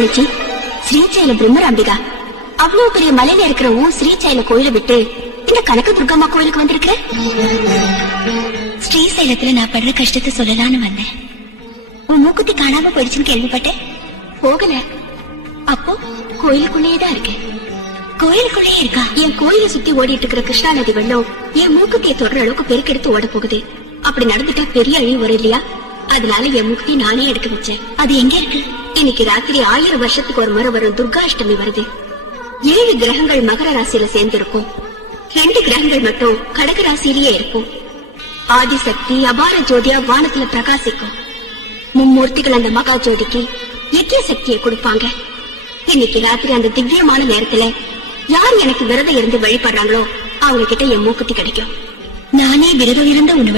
தங்கச்சி, ஸ்ரீசைல பிரம்மராம்பிகா அவ்வளவு பெரிய மலையில இருக்கிற ஸ்ரீசைல கோயிலை விட்டு இந்த கனக துர்கம்மா கோயிலுக்கு வந்திருக்கு. ஸ்ரீசைலத்துல நான் படுற கஷ்டத்தை சொல்லலான்னு வந்தேன். உன் மூக்குத்தி காணாம போயிடுச்சுன்னு கேள்விப்பட்டேன். போகல. அப்போ கோயிலுக்குள்ளேயேதான் இருக்கேன். கோயிலுக்குள்ளே இருக்கா? என் கோயிலை சுத்தி ஓடிட்டு இருக்கிற கிருஷ்ணா நதி வெள்ளம் என் மூக்குத்தியை தொடர அளவுக்கு பெருக்கெடுத்து ஓட போகுது. அப்படி நடந்துட்டா பெரிய அழிவு வரும் இல்லையா? அதனால என் மூக்குத்தி நானே எடுக்க வச்சேன். அது எங்க இருக்கு? இன்னைக்கு ராத்திரி 1000 வருஷத்துக்கு ஒரு முறை வரும் துர்காஷ்டமி வருது. 7 கிரகங்கள் மகர ராசியில சேர்ந்திருக்கும். 2 கிரகங்கள் மட்டும் கடக ராசியிலேயே இருக்கும். ஆதிசக்தி அபார ஜோதியா வானத்துல பிரகாசிக்கும். மும்மூர்த்திகள் அந்த மகா ஜோதிக்கு யக்கிய சக்தியை கொடுப்பாங்க. இன்னைக்கு ராத்திரி அந்த திவ்யமான நேரத்துல யார் எனக்கு விரதம் இருந்து வழிபடுறாங்களோ அவங்க கிட்ட என் மூக்குத்தி கிடைக்கும். நானே விரதம் இருந்த உன்னை